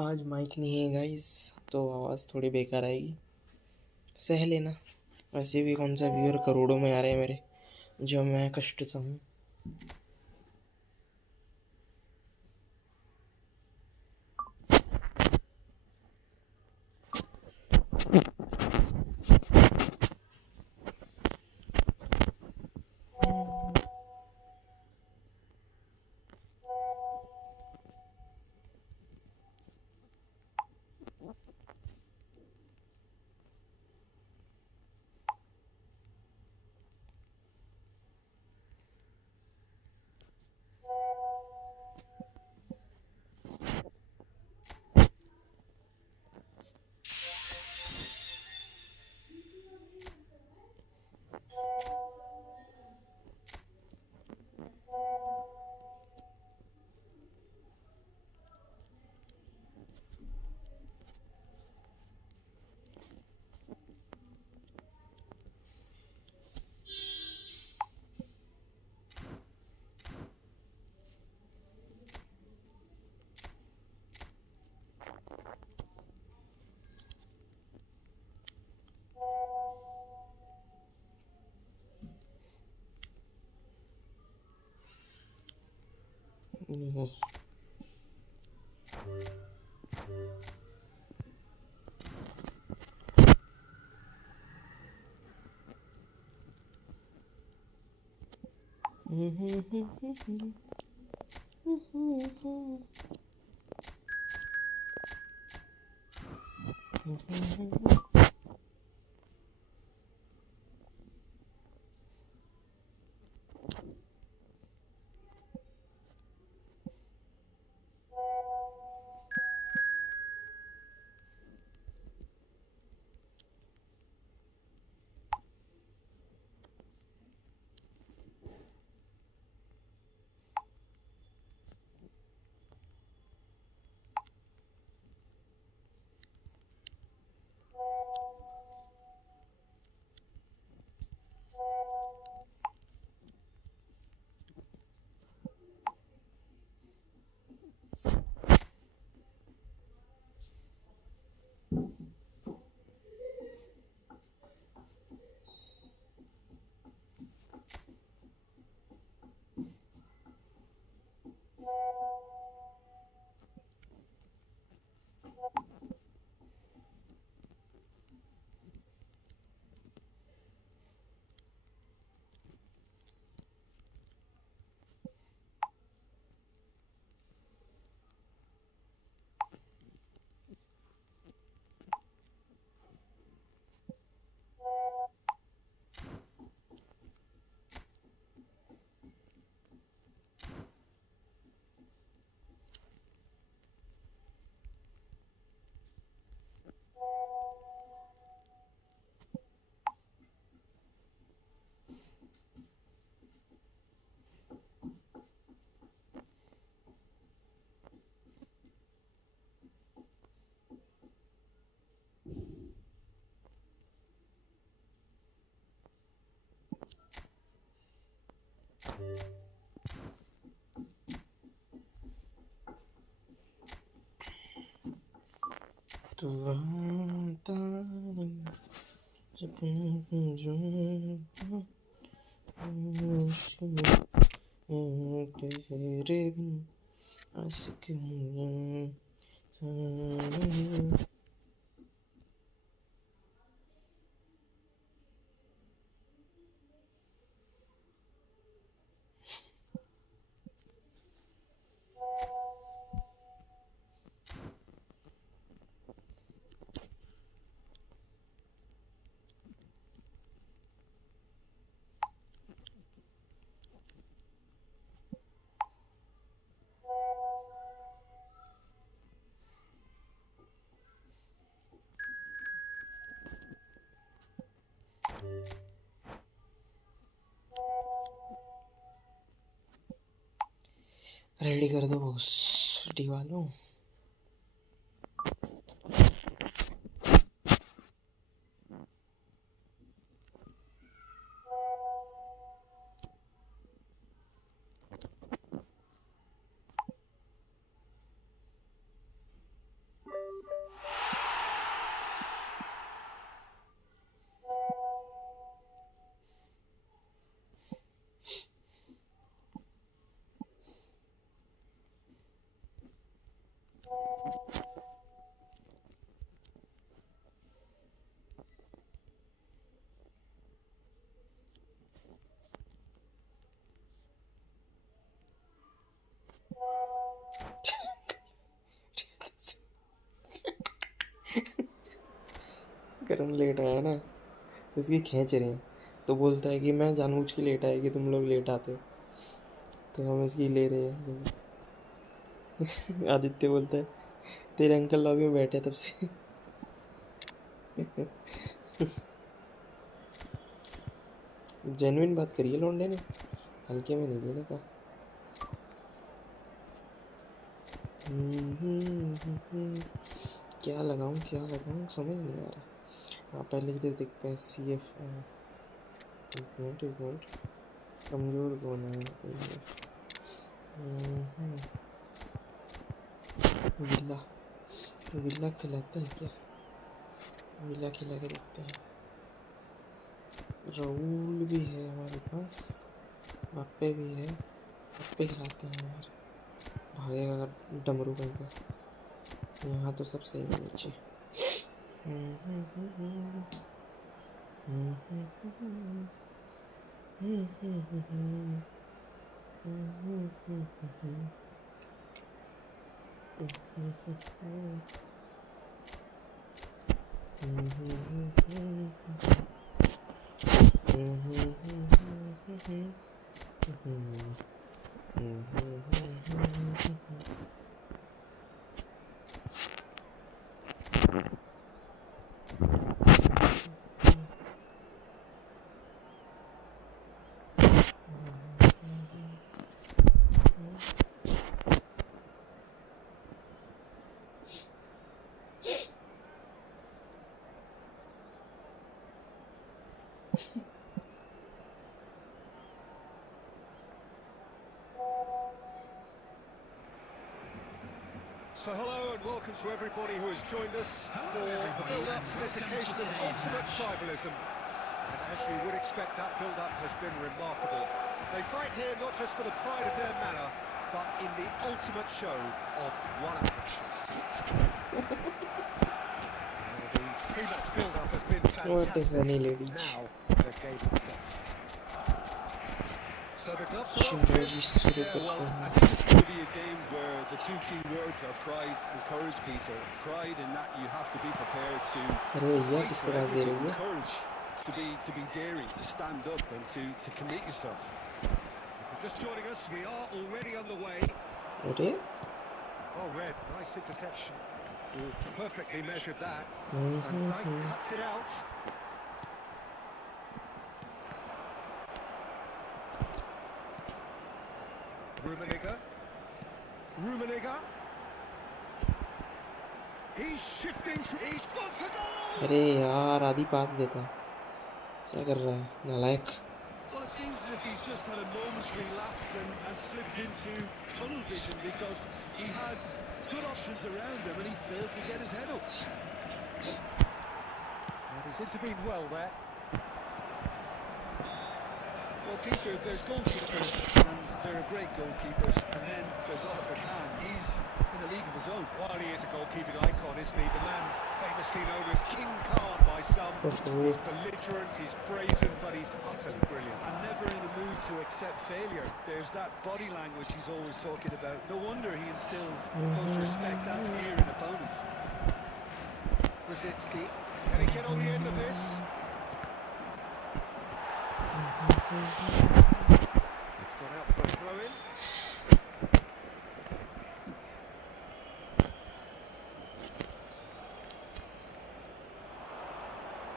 आज माइक नहीं है गाइस, तो आवाज़ थोड़ी बेकार आएगी, सह लेना। वैसे भी कौन सा व्यूअर करोड़ों में आ रहे हैं मेरे, जो मैं कष्ट से हूँ। तो तेरे बिन आशिक रेडी कर दो बॉस डी वालों। करण लेट आया ना, तो इसकी खींच रहे हैं, तो बोलता है कि मैं जानबूझ के लेट आया कि तुम लोग लेट आते हो, तो हम इसकी ले रहे हैं। आदित्य बोलता है तेरे अंकल लॉबी में बैठे तब से। जेन्युइन बात करिए लौंडे ने, हल्के में नहीं देने का। क्या लगाऊं समझ नहीं आ रहा। हाँ पहले इधर देखते हैं CF। एक मिनट कमजोर कौन है? विला विला खिलाते हैं क्या? विला खिला के देखते हैं। राहुल भी है हमारे पास, बाप्पे भी है, बाप्पे खिलाते हैं यार, भागेगा डमरू भाई का। यहाँ तो सब सही है नीचे। So hello and welcome to everybody who has joined us for the build-up to this occasion of ultimate tribalism. And as you would expect, that build-up has been remarkable. They fight here not just for the pride of their manor, but in the ultimate show of one-upmanship. The pre-match build-up has been fantastic. Now the game is set. So the gloves are off. Yeah, well, I think it's going to be a game where the two key words are pride and courage, Peter. Pride in that you have to be prepared to fight for everything. Courage to be daring, to stand up and to commit yourself. If you're just joining us, we are already on the way. Okay. Oh, Red, nice interception. Oh, perfectly measured that. And Dyke cuts it out. Rummenigge. He's shifting. He's gone for goal. अरे यार आधी पास देता, क्या कर रहा है नालायक? Well, it seems as if he's just had a momentary lapse and slipped into tunnel vision because he had good options around him and he failed to get his head up. And he's intervened well there. Well, Peter, there's goalkeepers, and there are great goalkeepers, and then there's Oliver Kahn. He's in a league of his own. Well, he is a goalkeeping icon, isn't he? The man famously known as King Khan by some. He's belligerent, he's brazen, but he's utterly brilliant. And never in a mood to accept failure. There's that body language he's always talking about. No wonder he instills both respect and fear in opponents. Brzezinski, can he get on the end of this? It's gone out for a throw-in.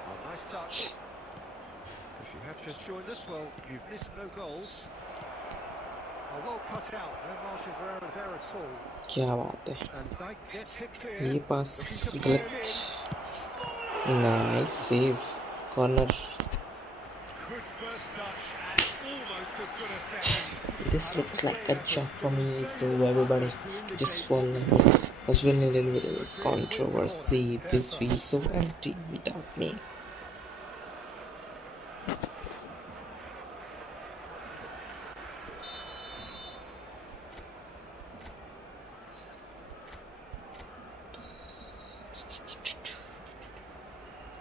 Oh, nice touch. If you have just joined us, well, you've missed no goals. Oh, well cut out. No margin for error there at all. क्या बात है, And Dyke gets it clear. ये पास गलत, nice save, corner. Good first touch and almost as good a second. This looks like a job for me, so everybody just follow me, because we'll need a little bit of controversy. This feels so empty without me.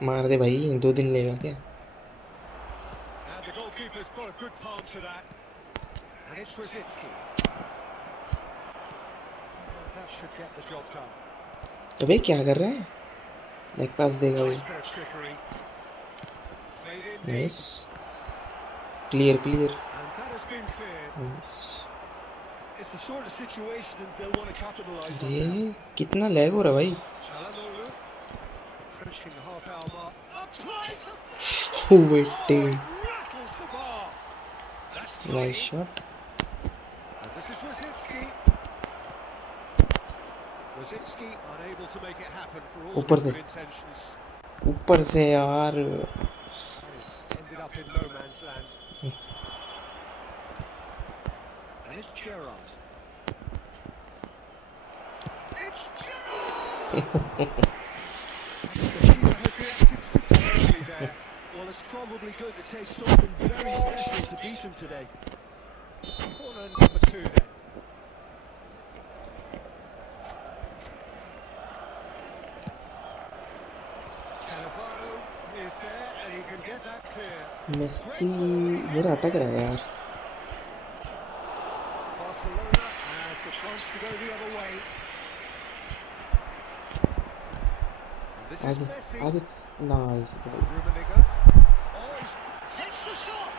मार दे भाई, 2 दिन लेगा क्या? And the goalkeeper's got a good palm to that. And it's Brzezinski. Well, that should get the job done. अबे क्या कर रहा है? बैक पास देगा वो. Nice bit of trickery. Played in deep. Nice. Clear clear. And that has been cleared. Nice. It's the sort of situation they'll want to capitalize on now. अरे कितना lag हो रहा भाई. Çalhanoğlu approaching the half-hour mark. Applies a Oh oh, wait. it rattles the bar. That's Nice three. shot. And this is Rosicki. Rosicki unable to make it happen for all ऊपर his से. good intentions. ऊपर से यार. He's ended up in no man's land. And it's Gerrard. It's Gerrard! The keeper has reacted superbly there. Well, it's probably going to take something very special to beat him today. Corner number 2 then. Cannavaro is there and he can get that clear. Messi मेरा अटक रहा है यार. Barcelona has the chance to go the other way. And this is आगे Messi. आगे. Nice. Rummenigge. Oh, he's takes the shot.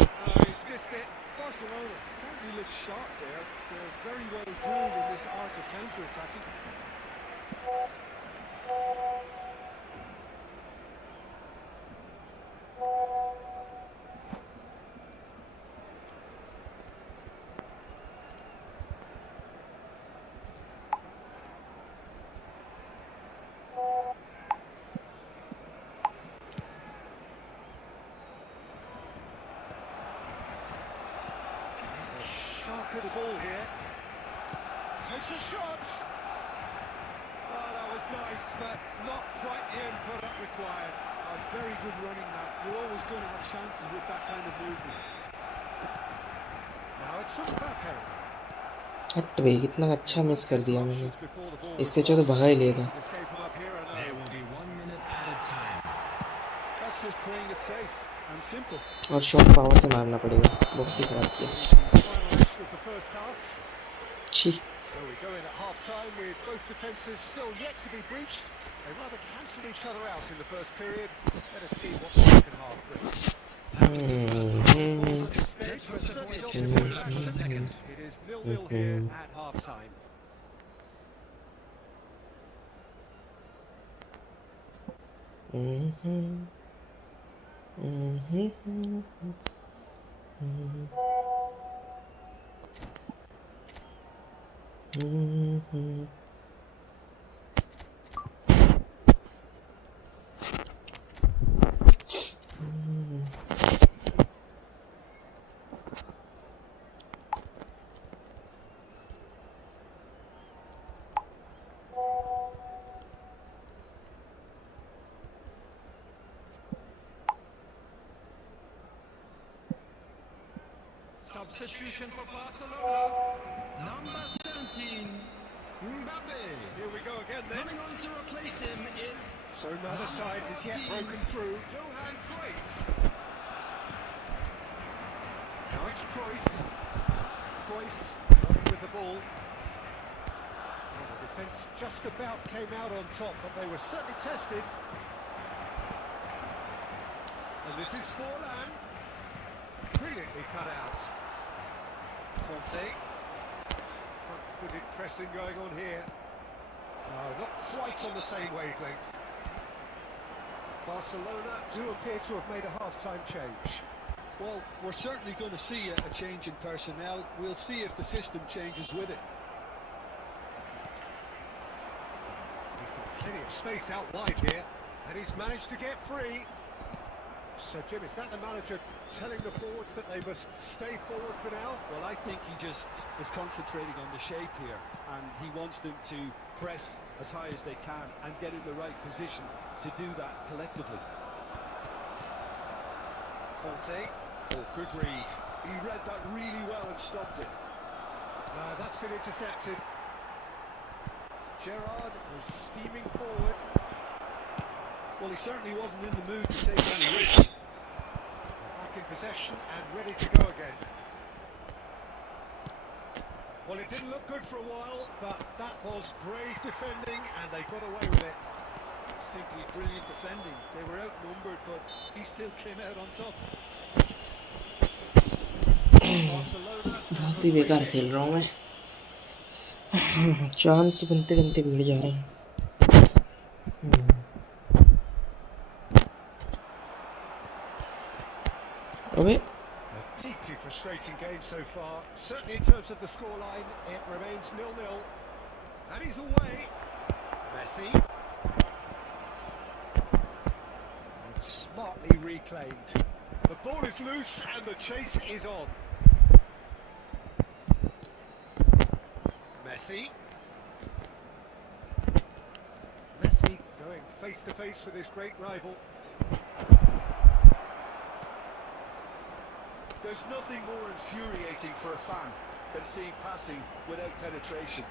Oh, he's missed it. Barcelona certainly looks sharp there. They're very well drilled in this art of counter-attacking. Shark of the ball here. Takes a shot. Oh, that was nice, but not quite the end product required. Oh, it's very good running now. You're always going to have chances with that kind of movement. Now it's Mbappe. हट भाई कितना अच्छा miss कर दिया मैंने. Options before the ball इससे अच्छा तो भगा ही लिया था. The save from up here, I know. There will be 1 minute added time. That's just playing it safe and simple. और शॉट पावर से मारना पड़ेगा. बहुत ही खराब किया. Final action of the first half. छी. So we go in at half-time with both defences still yet to be breached. They rather cancelled each other out in the first period. Let us see what the second half brings. Balls at this stage, but certainly not before the action. It is 0-0 here at half-time. Substitution for Barcelona. Number 17, Mbappe. Here we go again then. Coming on to replace him is So neither side has yet broken through. Johan Cruyff. Now it's Cruyff. Cruyff running with the ball. Well, the defence just about came out on top, but they were certainly tested. And this is Forlan. Brilliantly cut out. Conte. Front-footed pressing going on here. Not quite on the same wavelength. Barcelona do appear to have made a half-time change. Well, we're certainly going to see a change in personnel. We'll see if the system changes with it. He's got plenty of space out wide here, and he's managed to get free. So, Jim, is that the manager telling the forwards that they must stay forward for now? Well, I think he just is concentrating on the shape here, and he wants them to press as high as they can and get in the right position to do that collectively. Conte. Oh, good read. He read that really well and stopped it. That's been intercepted. Gerrard was steaming forward. Well, he certainly wasn't in the mood to take any risks. Back in possession and ready to go again. Well, it didn't look good for a while, but that was brave defending, and they got away with it. Simply brilliant defending. They were outnumbered, but he still came out on top. Barcelona बहुत ही बेकार खेल रहा हूँ मैं। Chance बनते बनते बिगड़ जा रहे हैं। अबे A deeply frustrating game so far. Certainly in terms of the scoreline, it remains 0-0. And he's away. Messi. And smartly reclaimed. The ball is loose and the chase is on. Messi. Messi going face to face with his great rival. There's nothing more infuriating for a fan than seeing passing without penetration.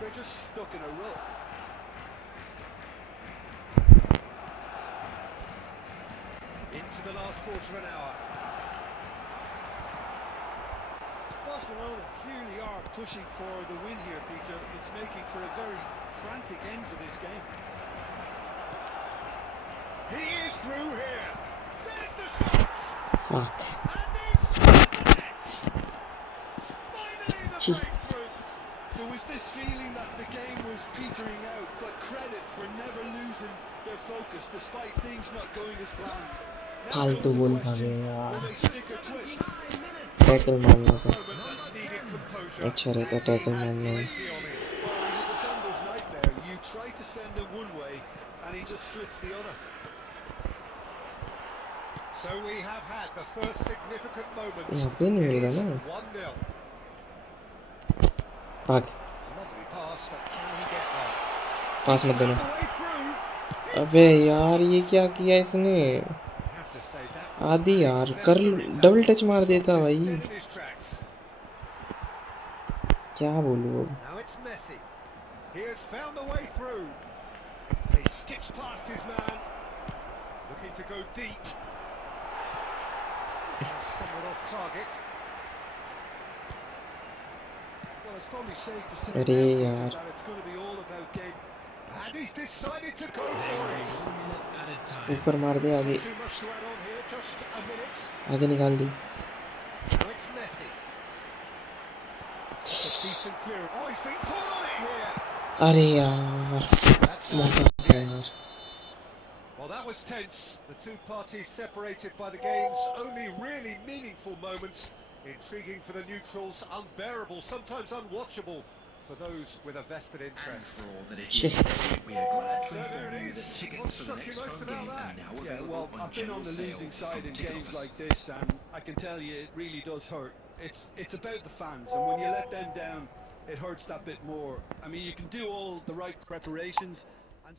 They're just stuck in a rut. Into the last quarter of an hour. Barcelona really are pushing for the win here, Peter. It's making for a very frantic end to this game. He is through here. There's the shot. fuck. Finally the Gee. breakthrough. There was this feeling that the game was petering out, but credit for never losing their focus despite things not going as planned. फालतू बोल भागे Will यार। they stick or twist? Tackle मारना था। Needed composure. अच्छा रहता tackle मारना। Well, he's a defender's nightmare. You try to send him one way, and he just slips the other. So we have had the first significant moment. यहाँ पे नहीं मिल रहा ना। 1-0. भाग। Lovely pass, but can he get there? पास मत देना। The way through. अबे यार ये क्या किया इसने? Have to say that was आदि यार कर exemplary. डबल टच मार देता भाई। Dead in his tracks. क्या बोलूँ अब? Now it's Messi. He has found the way through. He skips past his man. Looking to go deep. Somewhat off target. Well, it's probably safe to say अरे now, Peter, यार। that it's going to be all about game. And he's decided to go for it. 1 minute at a time. ऊपर मार दे आगे। Too much to add on here, just a minute. आगे निकाल दी। Now it's Messi. That's a decent clear. Oh, he's been caught on it here. अरे यार That's मौका it. था यार। Well, that was tense. The two parties separated by the game's only really meaningful moment. Intriguing for the neutrals, unbearable, sometimes unwatchable for those with a vested And interest. for all that it Shit. is, we are glad to So there inform it you is. that tickets What for the struck you next most home about game that? are now Yeah, available well, on I've been on general the sale losing from side in games Ticketmaster. like this, and I can tell you it really does hurt. It's about the fans, and when you let them down, it hurts that bit more. I mean, you can do all the right preparations, and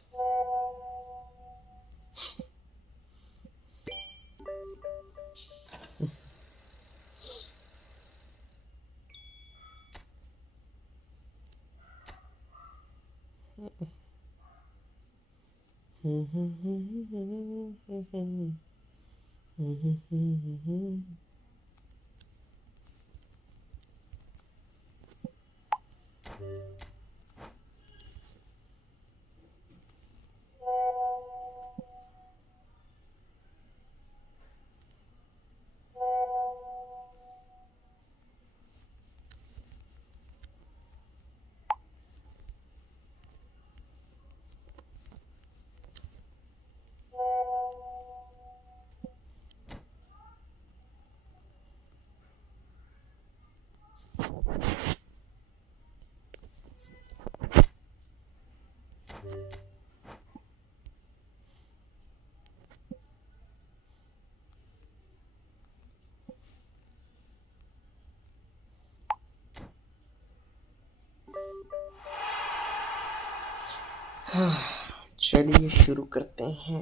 चलिए शुरू करते हैं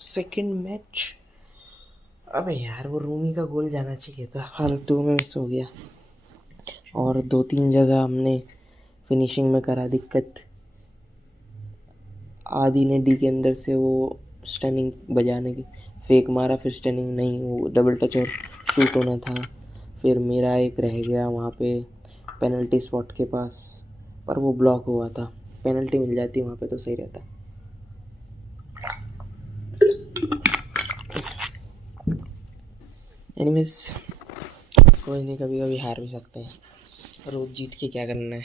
second match. अबे यार वो रूमी का गोल जाना चाहिए था, फालतू में मिस हो गया। और 2-3 जगह हमने फिनिशिंग में करा दिक्कत। आदि ने डी के अंदर से वो स्टनिंग बजाने की फेक मारा, फिर स्टनिंग नहीं, वो डबल टच और शूट होना था। फिर मेरा एक रह गया वहाँ पे, पेनल्टी स्पॉट के पास, पर वो ब्लॉक हुआ था। पेनल्टी मिल जाती वहाँ पे तो सही रहता। एनीवेज कोई नहीं, कभी कभी हार भी सकते हैं, रोज जीत के क्या करना है।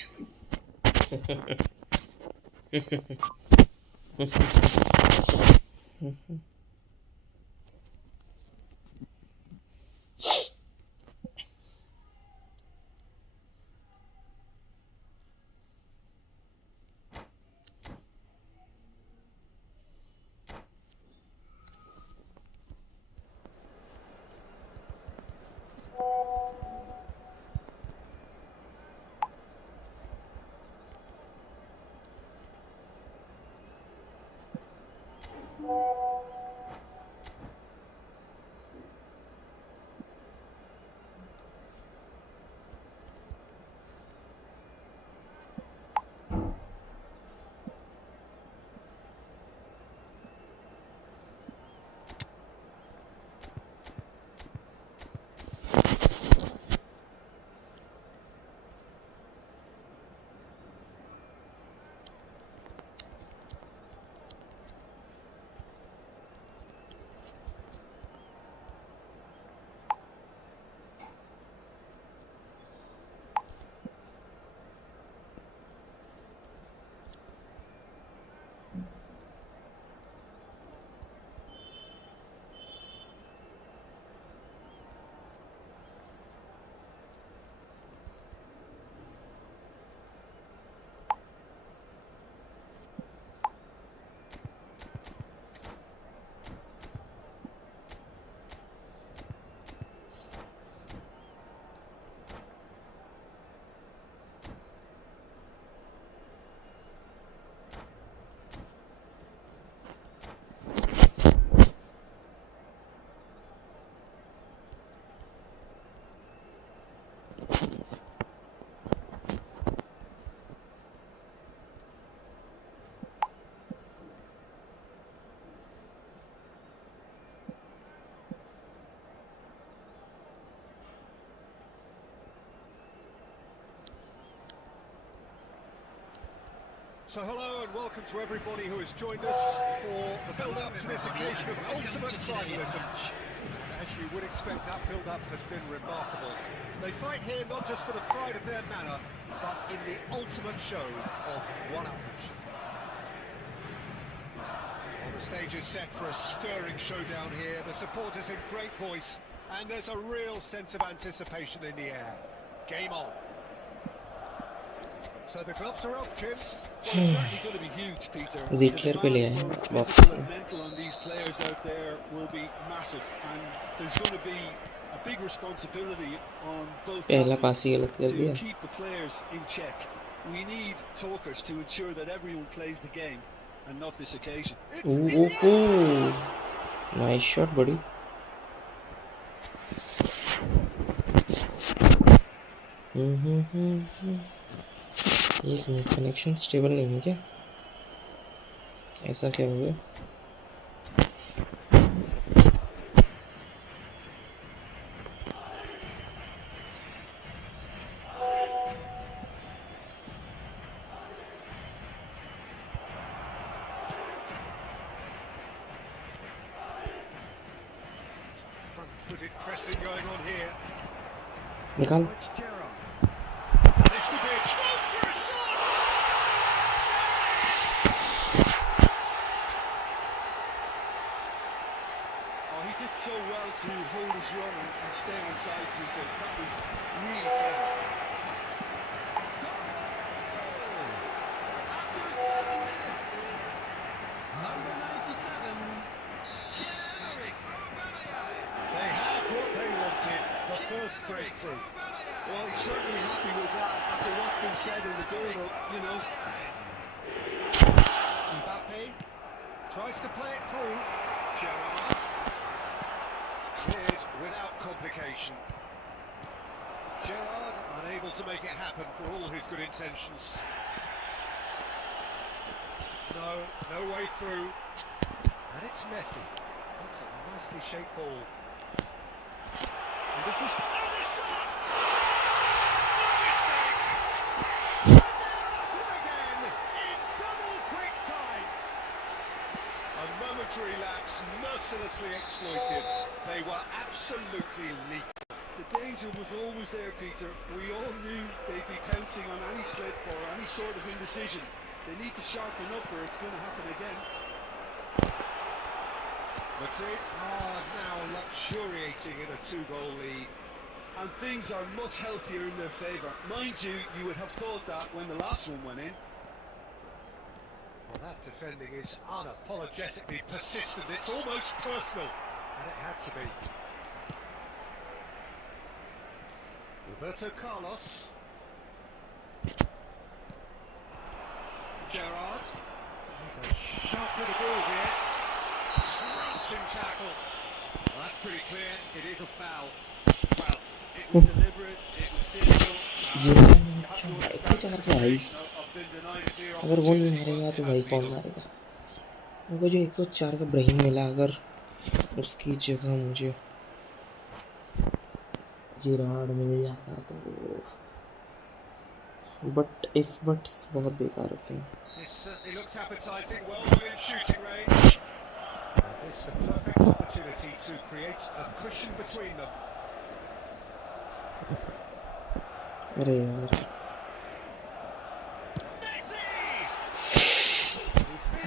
So hello and welcome to everybody who has joined us for the build-up to this occasion of ultimate tribalism. As you would expect, that build-up has been remarkable. They fight here not just for the pride of their manor, but in the ultimate show of one-upmanship. Well, the stage is set for a stirring showdown here. The supporters in great voice, and there's a real sense of anticipation in the air. Game on. So the gloves are off, Jim. Well, it's certainly going to be huge, Peter. Zietler पे ले आए Both वापस। physical and mental on these players out there will be massive, and there's going to be a big responsibility on both पहला captains पास ही गलत कर दिया। to keep the players in check. We need talkers to ensure that everyone plays the game, and not this occasion. Oh nice shot बड़ी। एक minute, connection stable नहीं है क्या? ऐसा क्या हो गया? Front-footed pressing going on here. निकाल। It's Gerrard. This could be a chance for a shot! Oh, he did so well to hold his run and stay on side, Peter. That was really clever. After 7 minutes, number 97, Pierre-Emerick Aubameyang. They have what they wanted, the first breakthrough. Well, he's certainly happy with that after what's been said in the build-up, you know. Mbappe tries to play it through. Gerrard. Cleared without complication. Gerrard unable to make it happen for all his good intentions. No way through. And it's Messi. That's a nicely shaped ball. And this is... Oh, the shot! No mistakes! They were absolutely lethal. The danger was always there, Peter. We all knew they'd be pouncing on any slip or any sort of indecision. They need to sharpen up or it's going to happen again. Madrid are now luxuriating in a 2-goal lead. And things are much healthier in their favour. Mind you, you would have thought that when the last one went in. Well, that defending is unapologetically persistent. It's almost personal, and it had to be. Roberto Carlos. Gerrard. He's a sharp bit of ball here. Trouncing tackle. Well, that's pretty clear. It is a foul. Well, it was deliberate. It was cynical. You have to understand the frustration of being denied a clear अगर वो नहीं opportunity, मारेगा but तो it भाई has to be कौन done. मारेगा? मेरे को जो 104 का ब्राहिम मिला, अगर उसकी जगह मुझे जिराड मिल जाता तो बट्स बहुत बेकार होते हैं. This certainly looks appetising, well within shooting range. This is a perfect opportunity to create a cushion between them. अरे यार,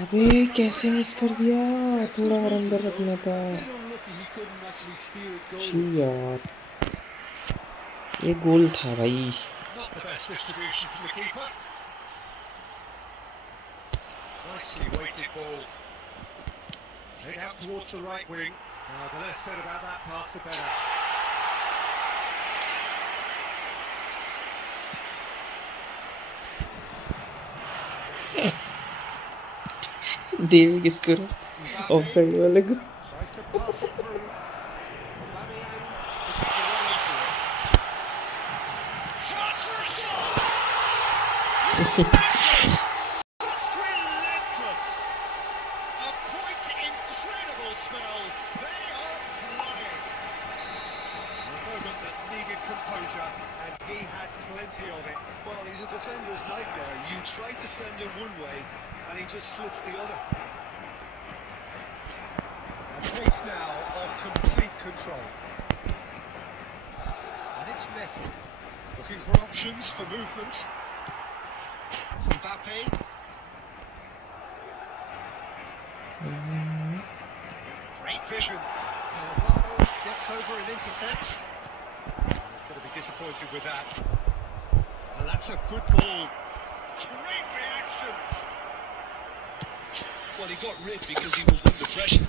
अबे कैसे मिस कर दिया? थोड़ा और अंदर रखना था. A bit unlucky he couldn't actually steer it छी goalwards. यार, ये गोल था भाई. Not the best distribution from the keeper. Nicely weighted ball. Played out towards the right wing. The less said about that pass, the better. देवी किसको offside वाले को. Tries to pass it through. Aubameyang looking to run into it. Shot for a shot! Just relentless! A quite incredible spell. They are flying. A moment that needed composure, and he had plenty of it. Well, he's a defender's nightmare. You try to send him one way, and he just slips the other. A case now of complete control. And it's Messi. Looking for options for movement. Mbappe. Great vision. Cannavaro gets over and intercepts. He's going to be disappointed with that. And that's a good ball. Great reaction. Well, he got rid because he was under pressure.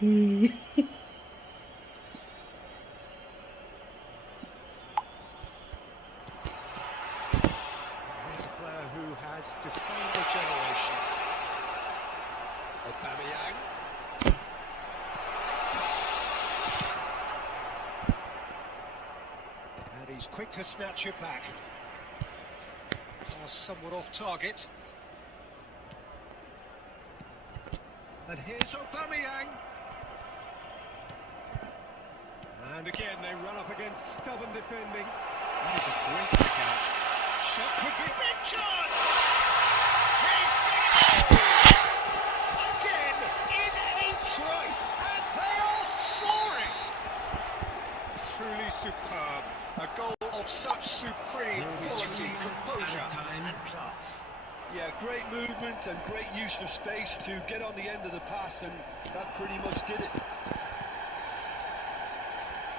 Here's a player who has defined a generation. Aubameyang. And he's quick to snatch it back. Somewhat off target. And here's Aubameyang. And again they run up against stubborn defending. That is a great pick out. Shot could be big chance. Again in a trice, and they are soaring. Truly superb. A goal of such supreme quality, composure and class. Yeah, great movement and great use of space to get on the end of the pass, and that pretty much did it.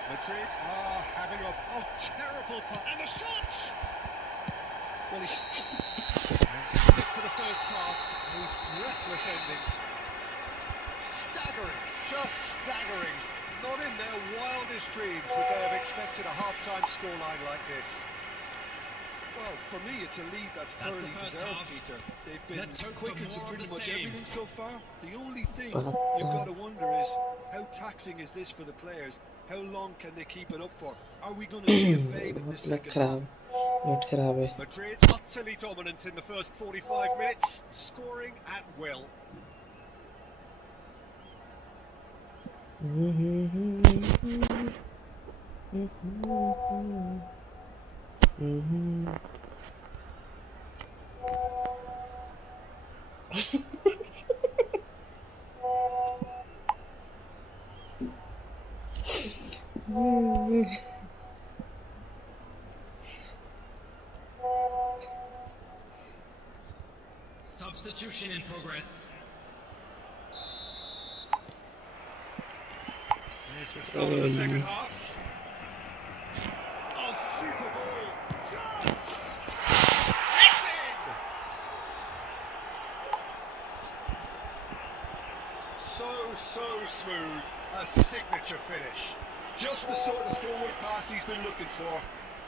Madrid are having a terrible pass. And the shots! Well, he's... And that's it for the first half. A breathless ending. Staggering, just staggering. Not in their wildest dreams would they have expected a half-time scoreline like this. Well, for me, it's a lead that's That's thoroughly the first deserved, half. Peter. They've been Let's hope for quicker to more of pretty the much same. everything so far. The only thing But, you've got to wonder is, how taxing is this for the players? How long can they keep it up for? Are we going to see a fade in बहुत this लग second half? खराब, net खराब है. Madrid utterly dominant in the first 45 minutes, scoring at will. Substitution in progress. Here's the start of the second half. Oh, super ball. Chance! It's in! So smooth. A signature finish. Just the sort of forward pass he's been looking for.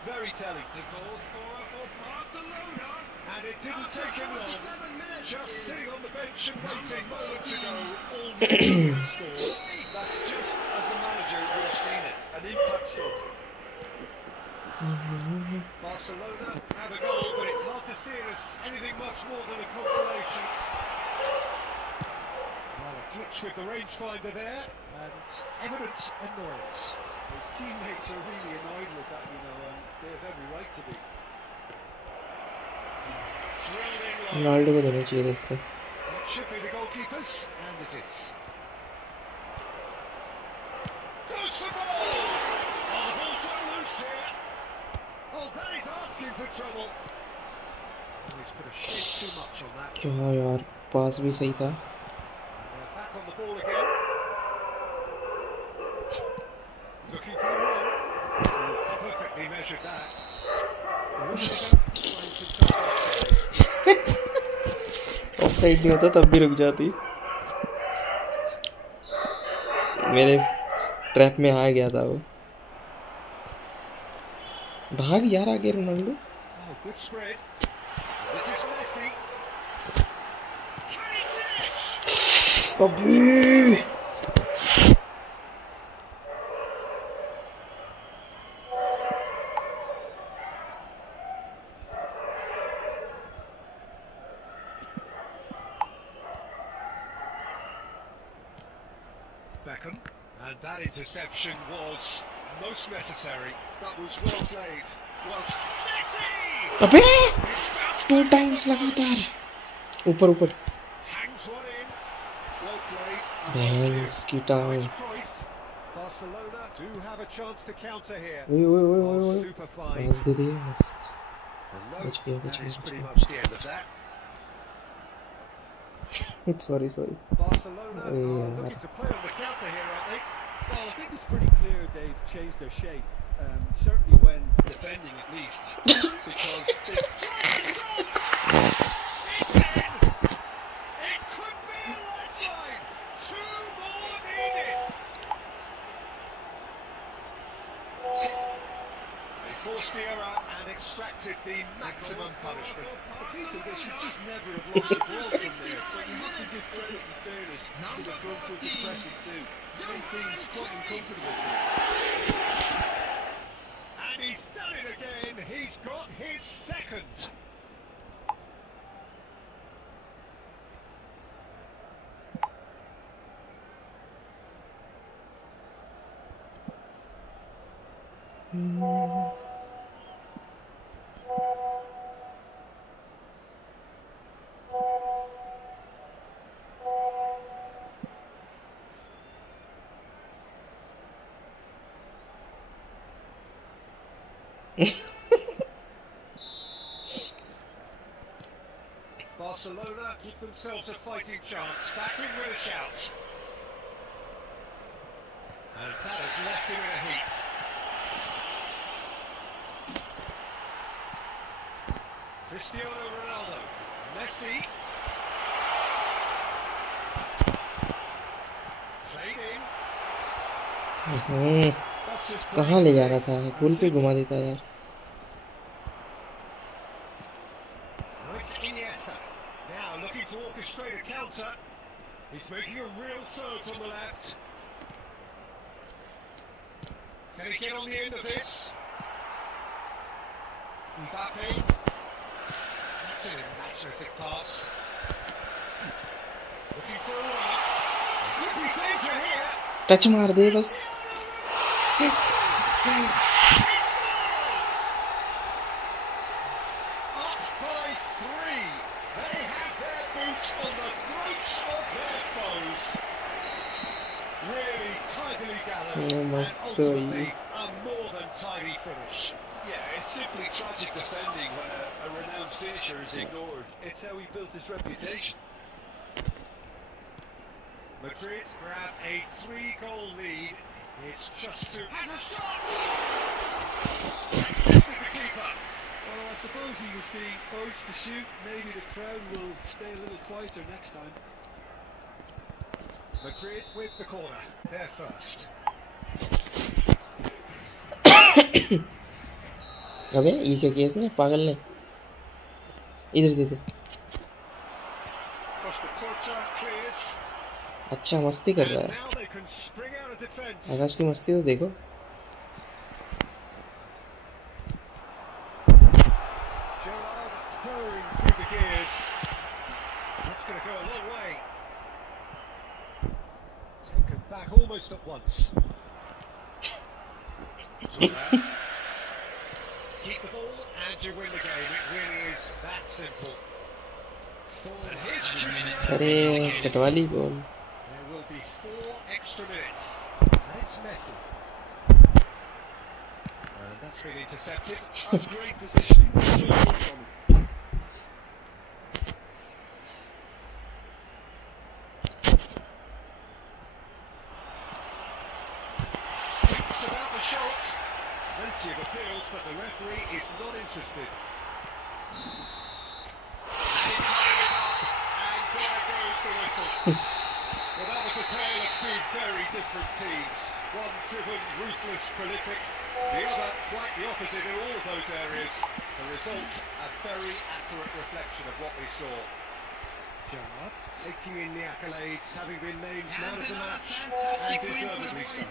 Very telling. The goal scorer for Barcelona. And it didn't After take him long. 47 minutes Just is sitting on the bench and waiting moments ago. Almost scored. That's just as the manager would have seen it. An impact sub. Barcelona have a goal, but it's hard to see it as anything much more than a consolation. Well, a glitch with the rangefinder there, and evident annoyance. His teammates are really annoyed with that, you know, and they have every right to be. Drilling long. Ronaldo को देना चाहिए था इसको. It should be the goalkeepers, and it is. Goes for goal! Oh, the ball's run loose here. Oh, that is asking for trouble. Oh, he's put a shade too much on that. क्या यार, पास भी सही था. And they're back on the ball again. Looking for a run. Oh, perfectly measured that. Really don't try and control offside. Offside नहीं होता तब भी रुक जाती. मेरे ट्रैप में आ गया था वो. भाग यार आगे Ronaldo. Oh, good spread. This is Messi. Can he finish? अबे Beckham, and that interception was most necessary. That was well played. Whilst Messi! अबे It's bounced 2 back times off the लगातार post. ऊपर ऊपर. Hangs one in. well played and well cleared. Bains की Now टांग. it's Cruyff. Barcelona do have a chance to counter here. ओए ओए ओए Oh, ओए. super fine. पास दे दिए मस्त. And no, बच गया, बच that गया, is बच pretty गया. much the end of that. Sorry sorry. Barcelona Oh, are yeah. looking to play on the counter here, aren't they? Well, I think it's pretty clear they've changed their shape. Certainly when defending, at least, because it's It's in! It could be a lifeline! 2 more needed! They forced the error and extracted the maximum punishment. Peter, they should just never have lost the ball from there. But you have to give credit and fairness to the front foot and pressing too. Made things quite uncomfortable for them. And he's done it again! He's got his second! Barcelona give themselves a fighting chance, back in with a shout. And that has left him in a heap. Cristiano Ronaldo, Messi. Played in. That's just कहाँ ले जाना था? गोल पे घुमा देता यार. Now it's Iniesta. Now looking to orchestrate a counter. He's making a real surge on the left. Can he get on the end of this? Mbappe. That's an imaginative pass. Looking for a runner. Could be danger here. Touch मार दे बस. He scores! Up by 3. They have their boots on the throats of their foes. Really tidily gathered and मस्त ultimately भाई. finish. Yeah, it's simply tragic defending when a renowned finisher is ignored. It's how he built his reputation. Madrid grab a 3-goal lead. It's just to... Has a shot! Fantastic, the keeper. Well, I suppose he was being urged to shoot. Maybe the crowd will stay a little quieter next time. Madrid with the corner. They're first. अबे ये क्या case ने पागल ने इधर दे दे Costa Curta clears. अच्छा मस्ती कर रहा And है now they can spring out of defence. आकाश की मस्ती तो देखो Gerrard pouring through the gears. That's going to go a long way. Taken back almost at once. Keep the ball and you win the game. It really is that simple. And here's Cristiano. अरे कटवा ली ball There will be 4 extra minutes. And it's Messi. And that's been intercepted. That's great positioning. So good from him. It's about the shot. Plenty of appeals, but the referee is not interested. And time is up, and there goes the whistle. Well, that was a tale of 2 very different teams. One driven, ruthless, prolific. The other quite the opposite in all of those areas. The result, a very accurate reflection of what we saw. Gerrard taking in the accolades, having been named man of the match, and deservedly so.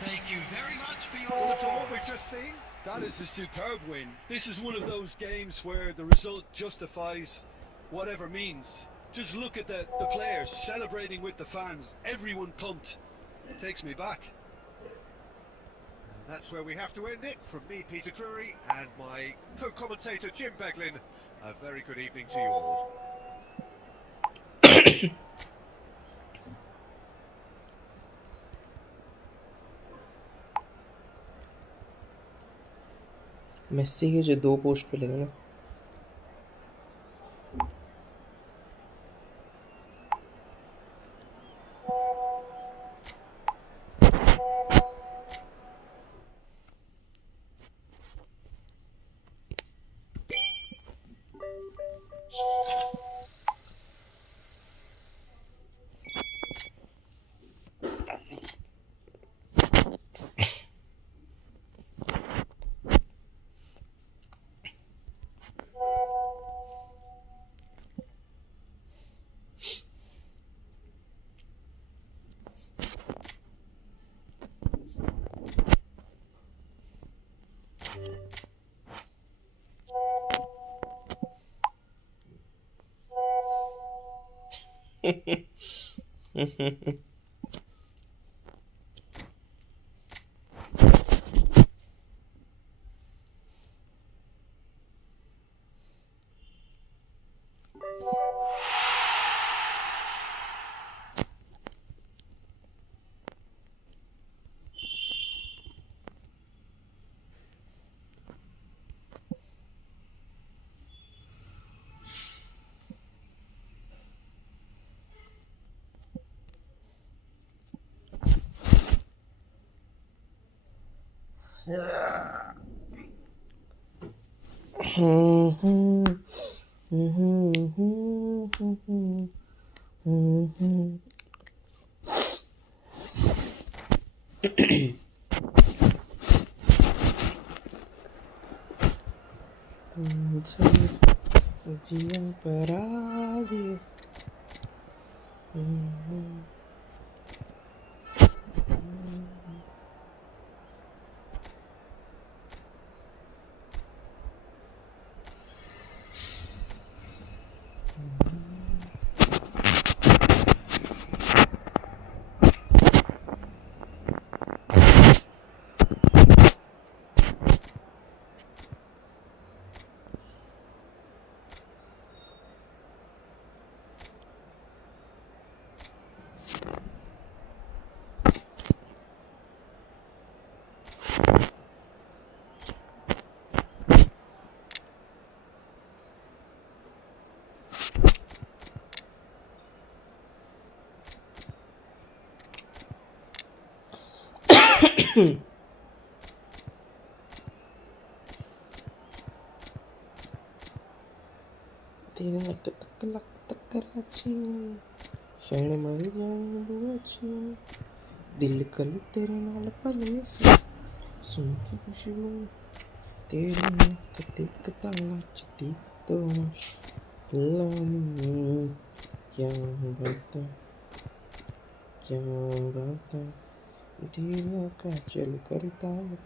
Thank you very much for your Thoughts on support. what we've just seen? That is a superb win. This is one of those games where the result justifies whatever means. Just look at the players celebrating with the fans. Everyone pumped. It takes me back. And that's where we have to end it. From me, Peter Drury, and my co-commentator, Jim Beglin, a very good evening to you all. Messi के जो 2 post पे लगे ना जीवन पर आगे तेरे luck तक लक तक कराची फैन मर जाए बुआची दिल कल तेरे नाल पले सुन के खुशबू तेरी नक तिक ताला चती तो क्या बात तेरा का चल करता है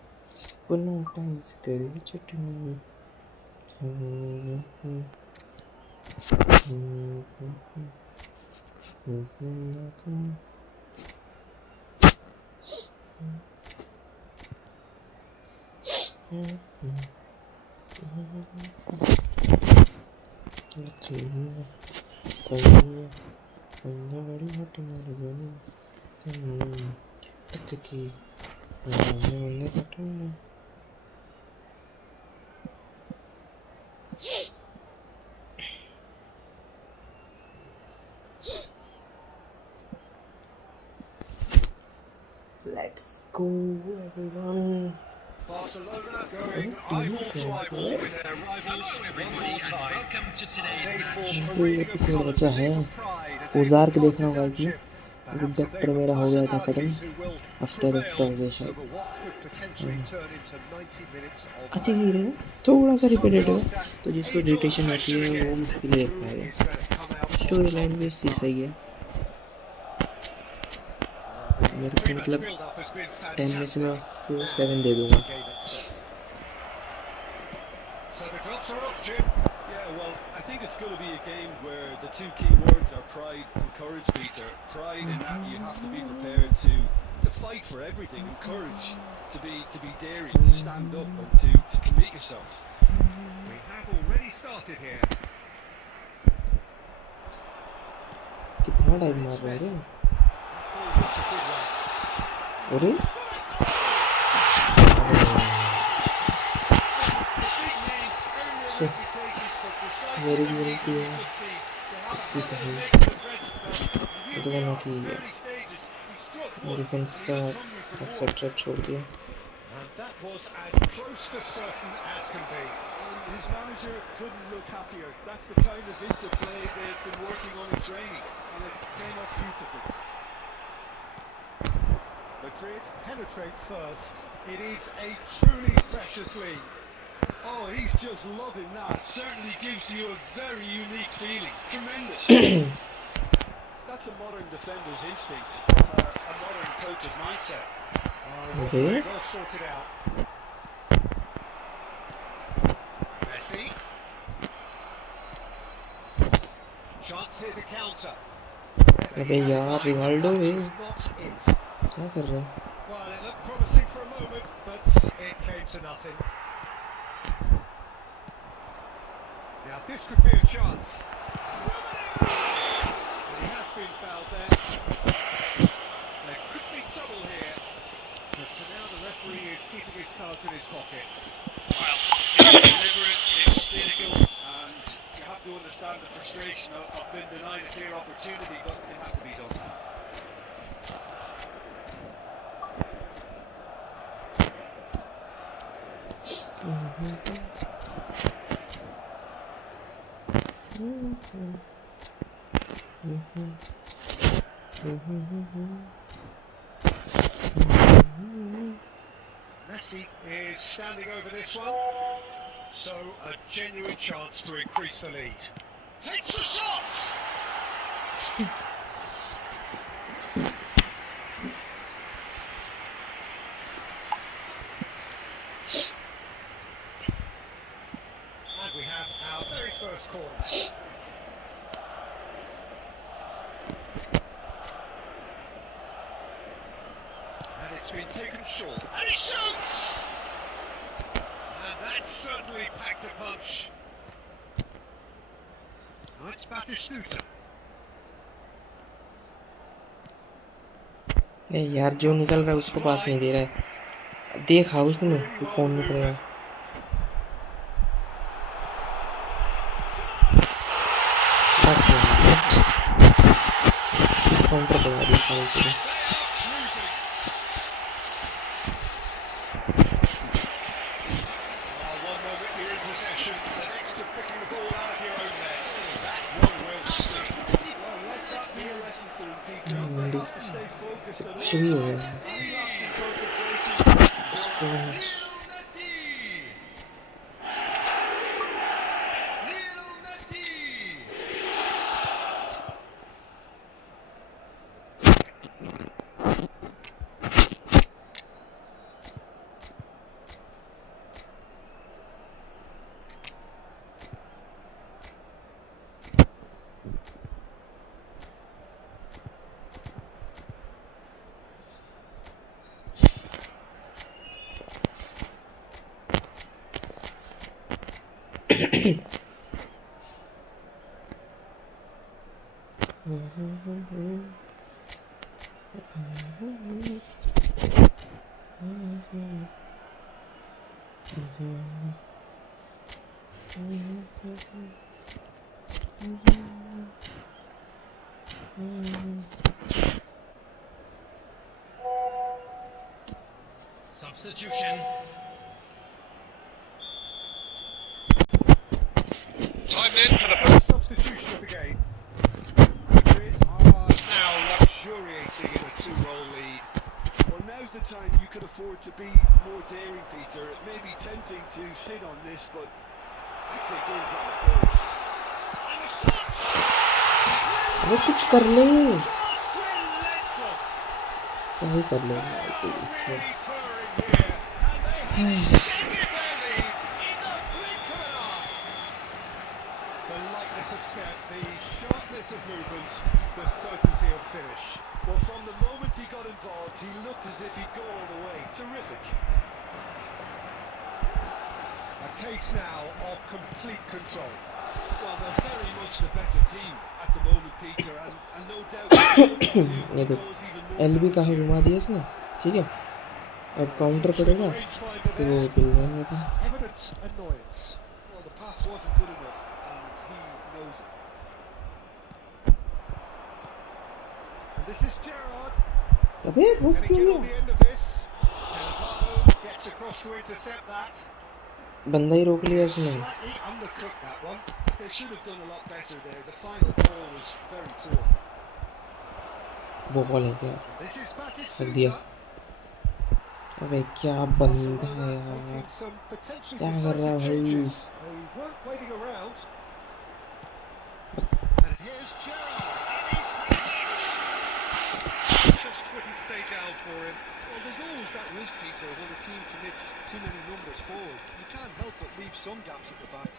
पनोटाइज करे चटनी बड़ी हट मार गई तक की Let's go, everyone. Barcelona going eyeball to eyeball with their rivals one more time. Welcome to today's Day match. for कोई parading of एपिसोड colours, बचा a है day for pride, a day उजार for के देखना होगा इसमें partisanship. Perhaps a गुड्डक day पर for मेरा हो गया था खत्म personalities who will हफ्ता हफ्ता हो गया prevail शायद over what could potentially turn into 90 minutes of अच्छी pain. सीरीज है थोड़ा सा रिपीटेड है Forecast that तो जिसको age-old इरिटेशन होती pressure है again. वो मुश्किल देख Who पाएगा is going to come out on story top line भी this इससे time? सही है मेरे को Pre-match मतलब build-up has been 10 में से मैं fantastic. उसको 7 दे दूंगा Game itself. So the gloves are off, Jim. Yeah, well, I think it's going to be a game where the two key words are pride and courage, Peter. Pride in that you have to be prepared to fight for everything, and courage to be daring, to stand up and to commit yourself. We have already started here. कितना time मार रहा है Forwards a good way. अरे मेरी भी गलती है उसकी तो है ये तो बना ठीक है डिफेंस का ऑफसाइड ट्रैप छोड़ दिया And that was as close to certain as can be. And his manager couldn't look happier. That's the kind of interplay they've been working on in training, and it came off beautifully. Madrid penetrate first. It is a truly precious lead. Oh, he's just loving that. Certainly gives you a very unique feeling. Tremendous. That's a modern defender's instinct from a modern coach's mindset. Okay. Well sorted out. Messi. Chance here to counter. अबे यार Rivaldo है Not it. क्या कर रहा है Well, it looked promising for a moment, but it came to nothing. Now this could be a chance. And he has been fouled there. There could be trouble here. But for now the referee is keeping his cards in his pocket. Well, it was deliberate, it was cynical, and you have to understand the frustration of being denied a clear opportunity, but it had to be done. Messi is standing over this one. So a genuine chance to increase the lead. Takes the shot! And we have our very first corner. And it's been taken short. And he shoots! And that certainly packed a punch. Now it's Batistuta. नहीं यार जो निकल रहा है उसको पास नहीं दे रहा है देखा उसने कि कौन निकलेगा काउंटर बना दिया कुछ भी हो गया Substitution. Time in for the first substitution of the game. Madrid are now luxuriating in a 2-goal lead. Well, now's the time you can afford to be more daring, Peter. It may be tempting to sit on this, but I'd say go and grab a third. And the shots! वो कुछ कर ले Just relentless! क्या ही कर ले Really purring here, and they have extended their lead in the blink of an eye. The lightness of step, the sharpness of movement, the certainty of finish. Well, from the moment he got involved, he looked as if he'd go all the way. Terrific. A case now of complete control. Well, they're very much the better team at the moment, Peter, and no doubt they're looking ये to देख cause even more LB कहाँ damage here. घुमा दिया इसने ठीक है अब counter पड़ेगा तो वो मिल जाएंगे था Evident annoyance. Well, the pass wasn't good enough, and he knows it. And this is Gerrard. अबे रुक Can he क्यों get on गया the end of this? Cannavaro gets across to intercept that. बंदा ही रोक लिया उसने Slightly undercooked that one. They should have done a lot better there. The final ball was very poor. वो ball है क्या This is रख दिया Batistuta. अबे क्या बंदा है Barcelona यार making some potentially क्या कर रहा है decisive भाई changes. They weren't waiting around. And here's Gerrard. He's had it. Just couldn't stay down for him. Well, there's always that risk, Peter, when the team commits too many numbers forward. You can't help but leave some gaps at the back.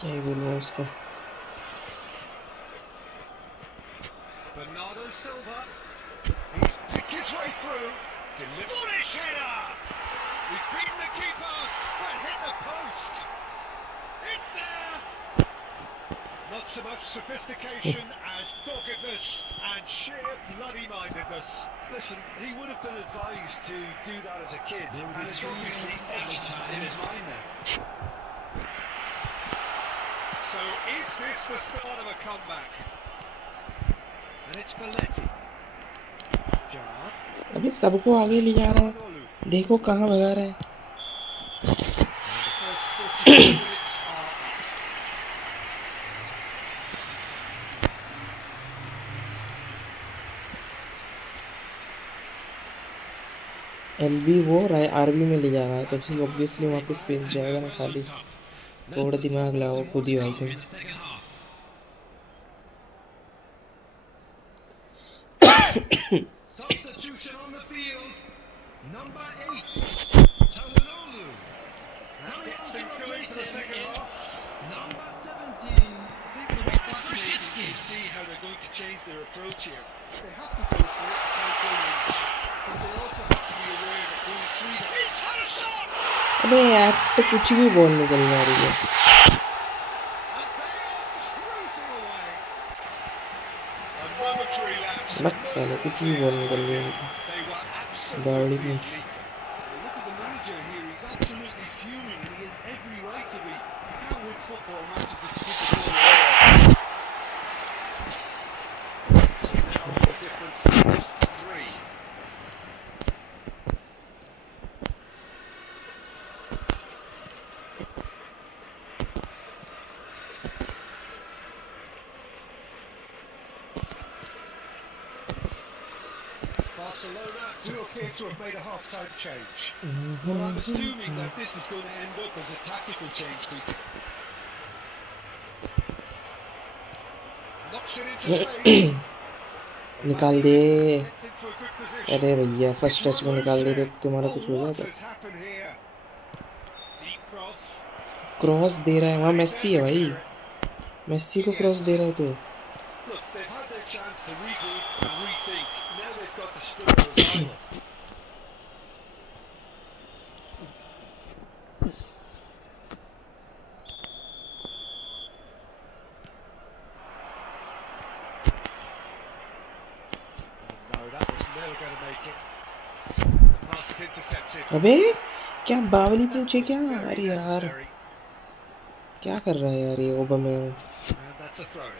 क्या ही बोलूँ उसको Bernardo Silva. He's picked his way through. Bullish header. He's beaten the keeper, but hit the post. It's there. Not so much sophistication as doggedness and sheer bloody-mindedness. Listen, he would have been advised to do that as a kid, and it's obviously etched in his mind now. So is this the start of a comeback? And it's Belletti. Gerrard. अबे सबको आगे ले जा रहा है देखो कहाँ भगा रहा है And the first 42 minutes are up. LB वो आरबी में ले जा रहा है तो फिर ऑब्वियसली वहाँ पे स्पेस जाएगा ना खाली थोड़ा दिमाग लगाओ खुद ही भाई तुम Substitution on the field. Number 8, Talanolu. That gets things going for the second half. Number 17. I think it'll be fascinating to see how they're going to change their approach here. They have to go for it and try and go in back, but they also have to be aware that going through that. He's had a shot. अबे यार तो कुछ भी ball निकल जा रही है And they are cruising away. A momentary lapse. बस साले कुछ भी बॉल निकल रही है They were गाड़ी absolutely में bleak. Look at the manager here, he's absolutely fuming, and he has every right to be. You can't win football matches if you give the ball away. Now the difference is 3. to have made a half-time change. Well, I'm assuming that this is going to end up as a tactical change, Peter. Knocks it into space. निकाल दे। Gets into a good position. अरे भैया first touch में निकाल दे तो तुम्हारा Oh, कुछ हो what जाता। has happened here? Deep cross. Cross दे रहा है वहाँ He's मेसी there है to भाई, clear it. मेसी को क्रॉस दे रहा है तो। Look, they've had their chance to regroup and rethink. Now they've got the slipper of Tyler. No, that was never going to make it. The pass is intercepted. अबे क्या बावली पूछे क्या? Very अरे यार necessary. क्या कर रहा है यार ये Aubameyang? And that's a throw.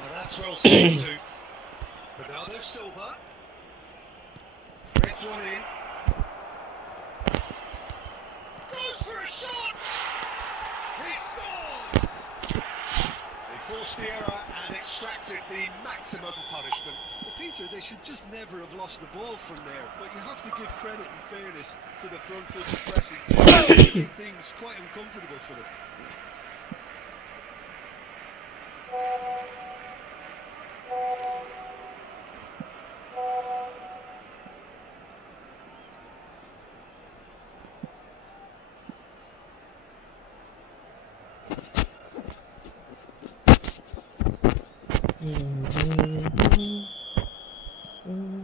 Well, that's well seen too. Bernardo Silva. Threads one in. Goes for a shot! He scored! They forced the error and extracted the maximum punishment. Well, Peter, they should just never have lost the ball from there. But you have to give credit and fairness to the front-footed pressing team. It made things quite uncomfortable for them.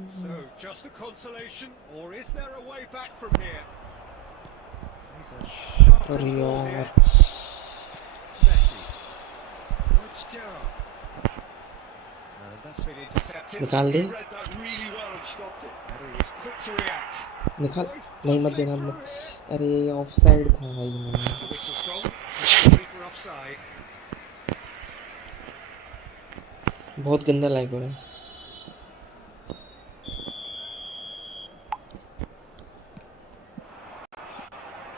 So, just a consolation, or is there a way back from here? He's a sharp अरे ball यार here. Messi. What's Gerrard? And that's been intercepted. निकाल दे, He read that really well and stopped it. And he was quick to react. निकाल नहीं मत देना मत। अरे offside था भाई मैं। The whistle's gone. Potentially for offside. बहुत गंदा लाइक हो रहा है।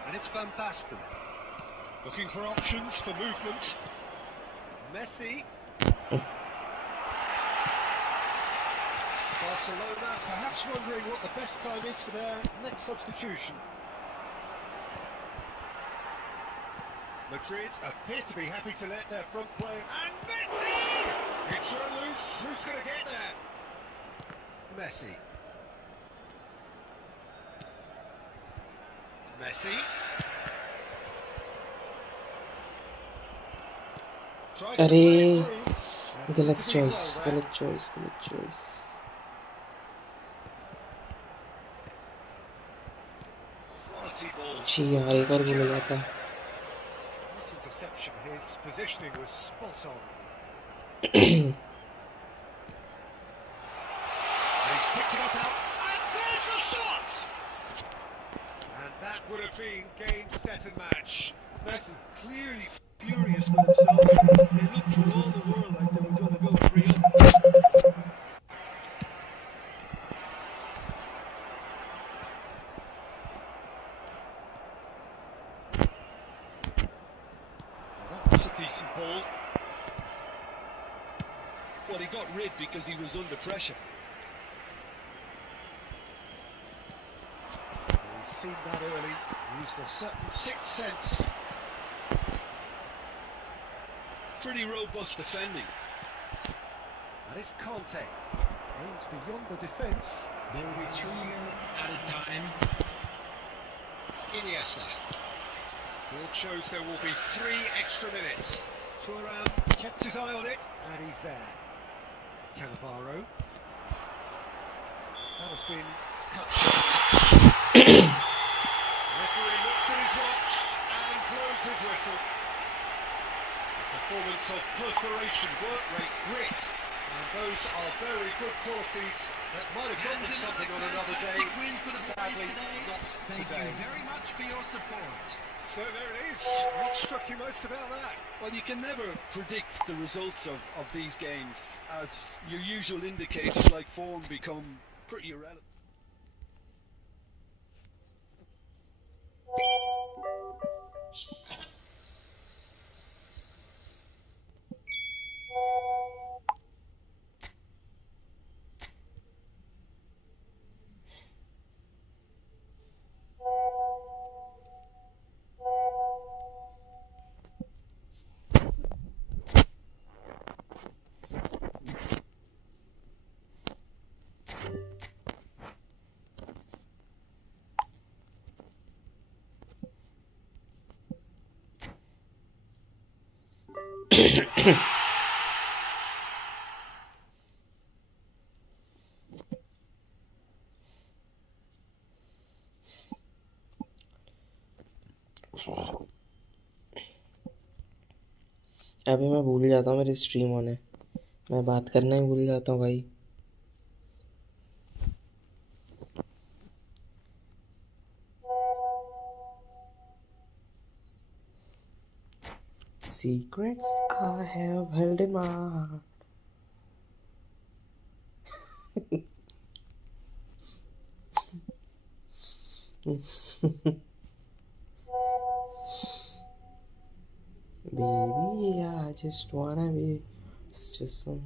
And it's Van Basten. Looking for options for movement. Messi. Barcelona perhaps wondering what the best time is for their next substitution. Madrid appear to be happy to let their front player... And Messi! It's run loose. Who's going to get there? Messi. Messi. Tries to अरे play it through. गलत Pretty choice, well गलत choice, गलत choice. Quality ball. छी यार एक और गोल हो जाता। This interception, his positioning was spot on. And he's picked it up out. And there's the shot! And that would have been game, set and match. Messi clearly furious with himself. They looked for all the world like they were going to go 3-0. Well, that was a decent ball. Well, he got rid because he was under pressure. He's seen that early. Used a certain sixth sense. Pretty robust defending. And it's Conte. Aimed beyond the defence. There will be 3 minutes at a time. Iniesta. Field shows there will be 3 extra minutes. Thuram kept his eye on it, and he's there. Cannavaro. That has been cut short. Referee looks at his watch and blows his whistle. A performance of perspiration, work rate, grit. And those are very good qualities that might have gotten them something on another day. Win for the boys Sadly, today. not Thank today. you very much for your support. So there it is. What struck you most about that? Well, you can never predict the results of these games, as your usual indicators like form become pretty irrelevant. अभी मैं भूल जाता हूँ मेरी stream होने, मैं बात करना ही भूल जाता हूँ भाई। Secrets I have held in my heart. Baby, I just wanna be just some.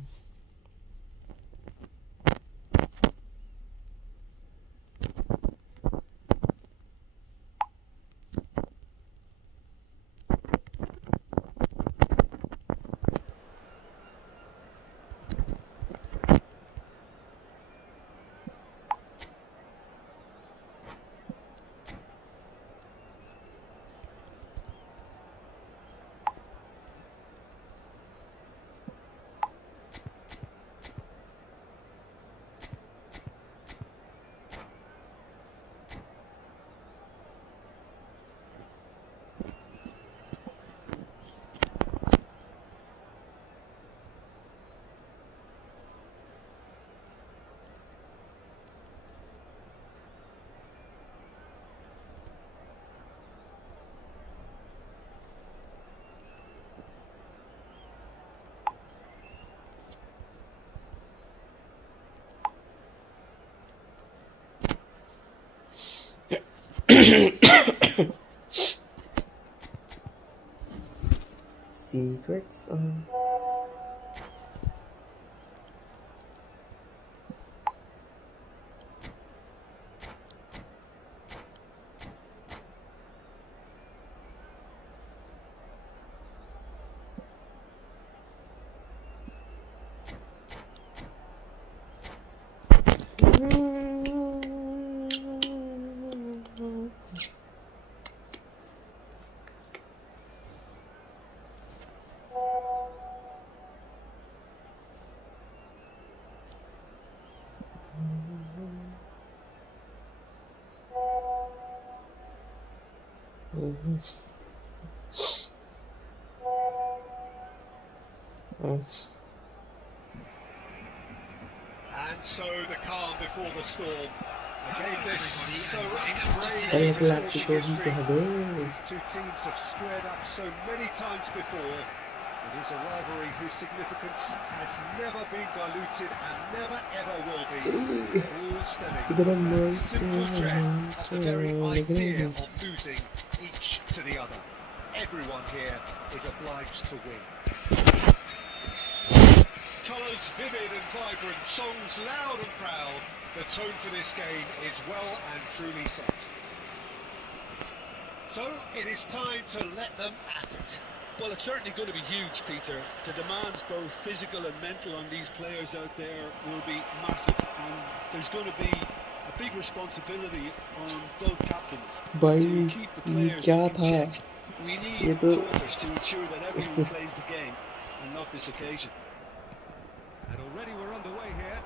Secrets. And so the calm before the storm. Again, this so ingrained in sporting history. These two teams have squared up so many times before. It is a rivalry whose significance has never been diluted and never ever will be. All stemming from that simple dread at the very idea of losing each to the other. Everyone here is obliged to win. Colours vivid and vibrant, songs loud and proud. The tone for this game is well and truly set. So it is time to let them at it. Well, it's certainly going to be huge, Peter. The demands, both physical and mental, on these players out there will be massive, and there's going to be a big responsibility on both captains to keep the players in check. We need talkers to ensure that everyone plays the game and not this occasion. And already we're underway here.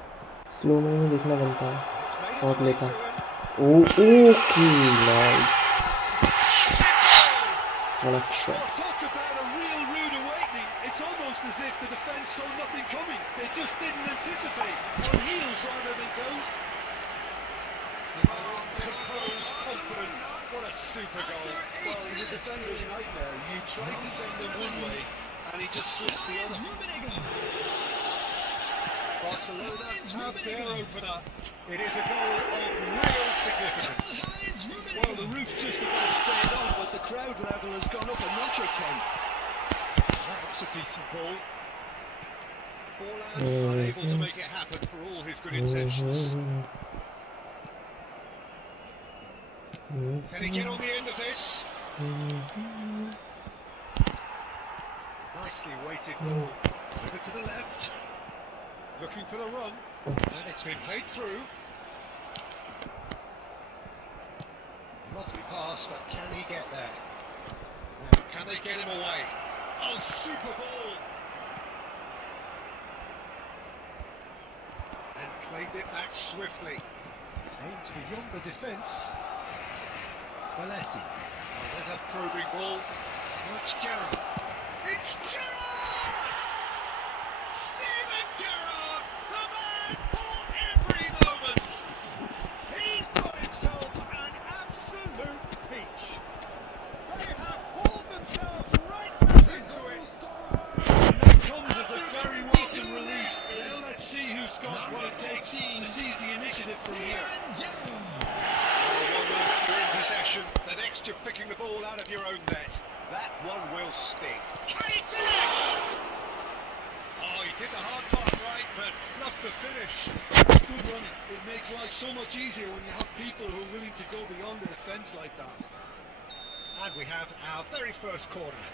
Slow में देखना बनता है, shot लेता। Okay, nice. What a shot. Well, talk about a real rude awakening. It's almost as if the defence saw nothing coming. They just didn't anticipate. On heels rather than toes. Composed, confident. What a super goal. Well, he's a defender's nightmare. You try to send him one way, and he just slips the other. Barcelona have their opener. It is a goal of real significance. Well, the roof's just about stayed on, but the crowd level has gone up a notch or 10. That's a decent ball. Forlan unable to make it happen for all his good intentions. Can he get on the end of this? Nicely weighted ball. Over to the left. Looking for the run. And it's been played through. Lovely pass, but can he get there? Now, can they get him away? Oh, super ball! And played it back swiftly. Aimed beyond the defence. Belletti. Oh, there's a probing ball. That's Gerrard. It's Gerrard! Steven Gerrard, the man for every moment. He's got himself an absolute peach. They have hauled themselves right back into it. And that comes as a very welcome relief. Now let's see who's got what it takes to seize the initiative from here. One moment you're in possession, the next you're picking the ball out of your own net. That one will sting. Can he finish? Oh, he did the hard part right, but not the finish. That's good running. It makes life so much easier when you have people who are willing to go beyond the defence like that. And we have our very first corner.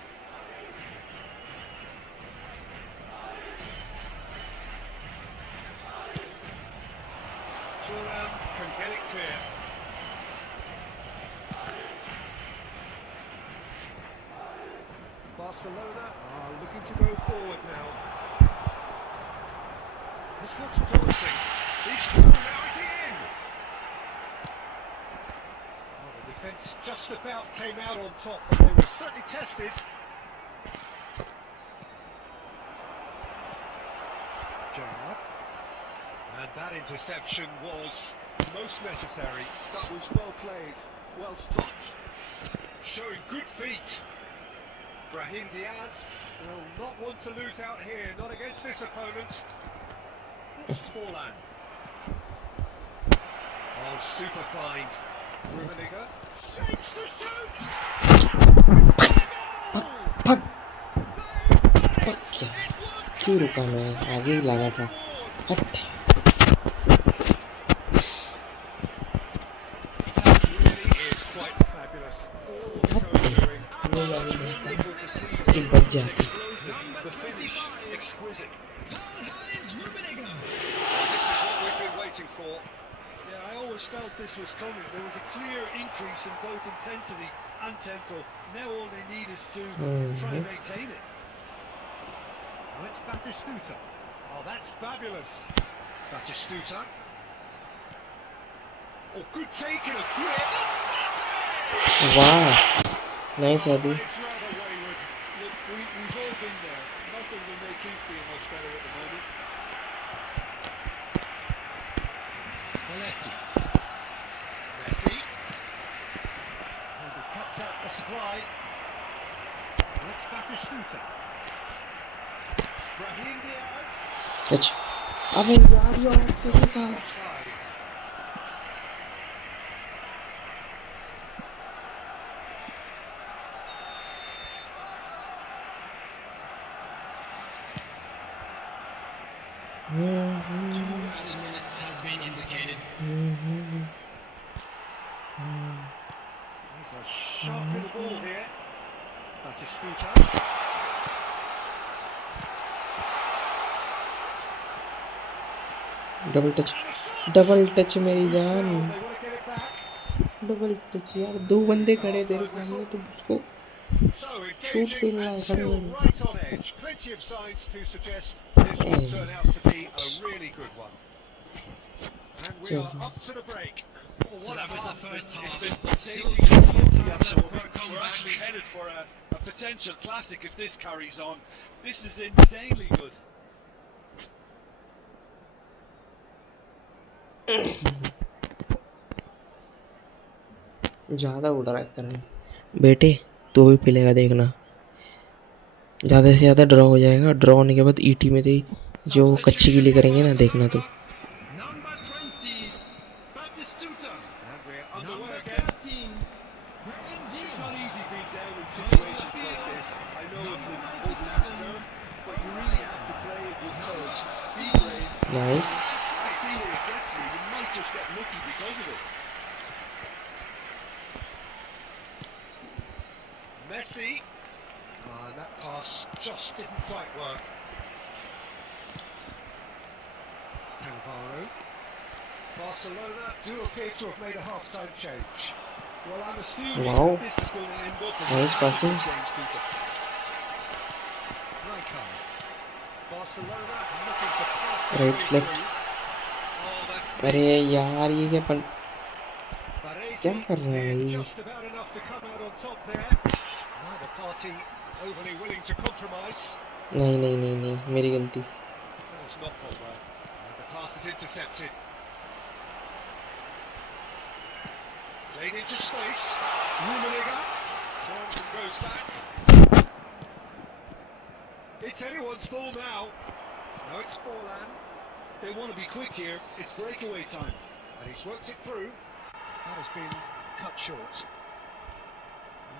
Thuram can get it clear. Barcelona are looking to go forward now. This looks promising. He's through, now is he in? Well, the defence just about came out on top, but they were certainly tested. Gerrard. And that interception was most necessary. That was well played, well stopped. Showing good feet. Brahim Diaz will not want to lose out here, not against this opponent. Forlan. Oh, super find. Rummenigge shapes the shoots. पक क्या क्यों रुका मैं आगे ही लगा था हट That really is quite fabulous. All his own doing. वो वाली Wonderful to see. कि बच It's जाती explosive, the finish exquisite. This is what we've been waiting for. Yeah, I always felt this was coming. There was a clear increase in both intensity and tempo. Now all they need is to try and maintain it. Oh, it's Batistuta. Oh, that's fabulous. Batistuta. Oh, good take and a grip. वाह nice आदि It's rather wayward. Look, we've all been there. Nothing will make him feel much better at the moment. Belletti. Messi. And he cuts out the supply. It's Batistuta. Brahim Diaz. अच्छा अबे यार ये और कैसे था Offside. Two added minutes has been indicated. There's a sharp bit of ball here. Batistuta. Double touch मेरी जान They want to get it back. Double touch यार दो बंदे खड़े तेरे सामने तो उसको So Shoot engaging will and not still happen. right on edge. Plenty of signs to suggest this will turn out to be a really good one. And we are up to the break. Oh, So what that a was the half. first It's half. been Still pulsating and totally for absorbing. a comeback. We're actually headed for a potential classic if this carries on. This is insanely good. ज़्यादा उड़ रहा है current बेटे तो भी पिलेगा देखना ज़्यादा से ज़्यादा ड्रॉ हो जाएगा ड्रॉ होने के बाद ईटी में से जो कच्ची गिली करेंगे ना देखना तो Number 20, Batistuta. And we're underway Number again. 13, Brahim It's Diaz. not easy being down in situations like this. I know it's an overused term, but you really have to play it with courage. Be brave. Nice I see where it gets you. You might just get lucky because of it. Messi. And that pass just didn't quite work. Barcelona do appear to have made a half-time change. Well, I'm assuming Wow. this is going to end up as Nice a passing. change, Peter. Rijkaard. Barcelona looking to pass their Right, way left. through. Oh, that's अरे missed. यार ये क्या क्या Baresi कर रहे हैं did भाई? just about enough to come out on top there. Neither party overly willing to compromise. नहीं मेरी गलती. That was not gone well. And the pass is intercepted. Laid into space. Rummenigge turns and goes back. It's anyone's ball now. No, it's Forlan. They want to be quick here. It's breakaway time. And he's worked it through. That has been cut short.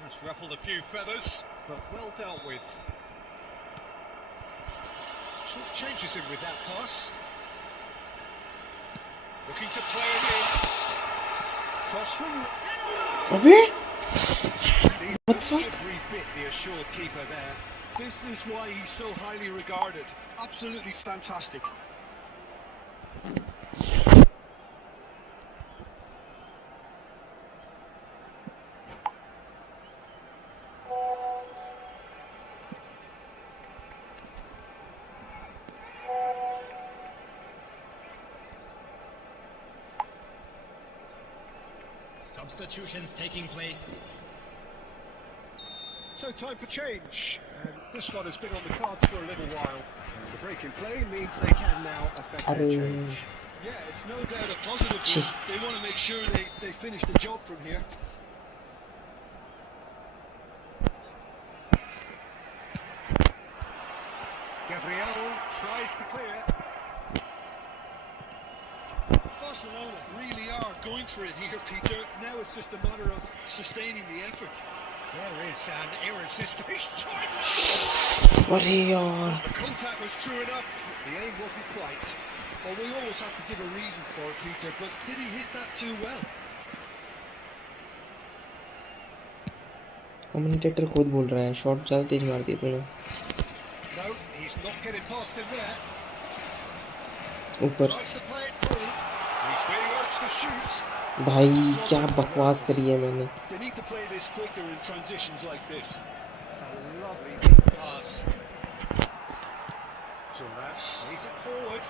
That's ruffled a few feathers, but well dealt with. Short changes him with that pass. Looking to play it in. Cross from... अबे What the fuck? Every bit the assured keeper there. This is why he's so highly regarded. Absolutely fantastic. Substitutions taking place. So time for change, and this one has been on the cards for a little while. And the break in play means they can now affect their change. Yeah, it's no doubt a positive. They want to make sure they finish the job from here. Gabriel tries to clear. Barcelona really are going for it here, Peter. Now it's just a matter of sustaining the effort. There is an irresistible strike. अरे यार. The contact was true enough. The aim wasn't quite. Well, we always have to give a reason for it, Peter, but did he hit that too well? Commentator खुद बोल रहा है shot ज़्यादा तेज मार दिया तूने. No, he's not getting past him there. ऊपर. Tries to play it through. He's being urged to shoot. भाई क्या बकवास करी है मैंने. They need to play this quicker in transitions like this. It's a lovely deep pass. Zuma plays it forward.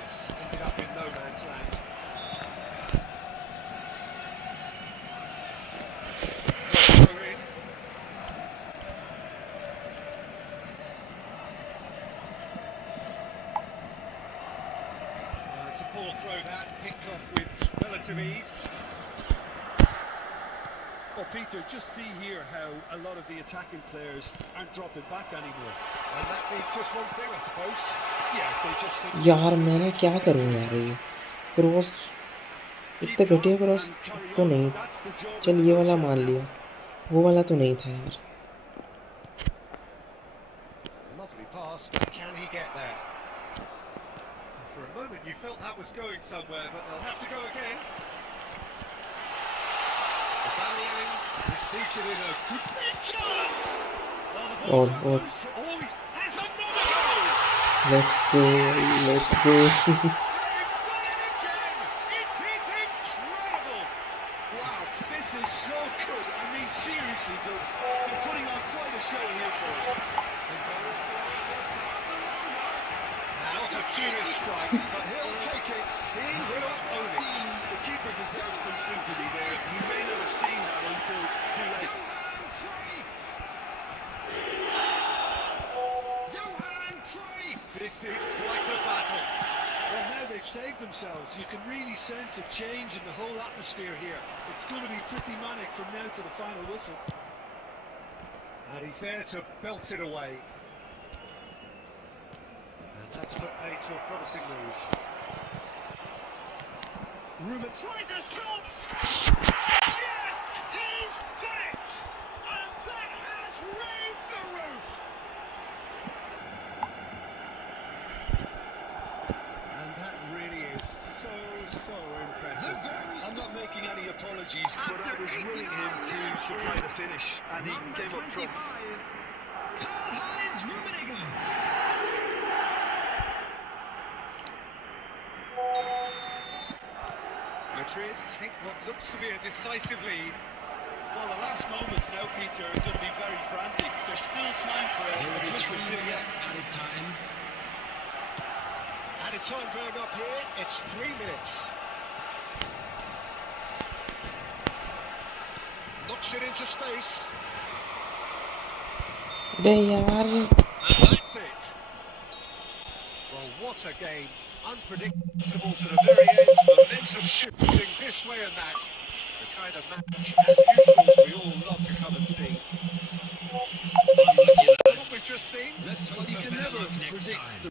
It's ended up in no man's land. Through in. It's a poor throw that, picked off with relative ease. Well, Peter, just see here how a lot of the attacking players aren't dropping back anymore. And that means just one thing, I suppose. Yeah, they just simply यार मैंने क्या करूँ यार ये cross इतना घटिया cross तो नहीं. चल ये वाला मान लिया, वो वाला तो नहीं था यार. Lovely pass, but can he get there? For a moment you felt that was going somewhere, but they'll have to go again. Aubameyang receives it in a good big chance. Oh, the ball travels. Oh, he has another goal. Let's go. They've done it again. It is incredible. wow, this is so good. I mean, seriously good. They're putting on quite a show here for us. Not a genius strike, but he'll take it. He will own it. The keeper deserves some sympathy there. He may not have seen that until too late. This is quite a battle. Well, now they've saved themselves. You can really sense a change in the whole atmosphere here. It's going to be pretty manic from now to the final whistle. And he's there to belt it away. And that's put paid to a promising move. Ruben tries a shot! Yes! He's done it! And that has raised the roof! And that really is so impressive. I'm not making any apologies, but I was willing him to supply the finish, and he came up trumps. Karl-Heinz Rummenigge. Madrid take what looks to be a decisive lead. Well, the last moments now, Peter, are going to be very frantic. There's still time for a twist or two yet. Added time. Added time going up here, it's 3 minutes. Knocks it into space. And that's it. Well, what a game. Unpredictable to the very end. Momentum shifting this way and that. The kind of match, as usual, we all love to come and see. Unlucky What lads. we've just seen. Well, you can never predict the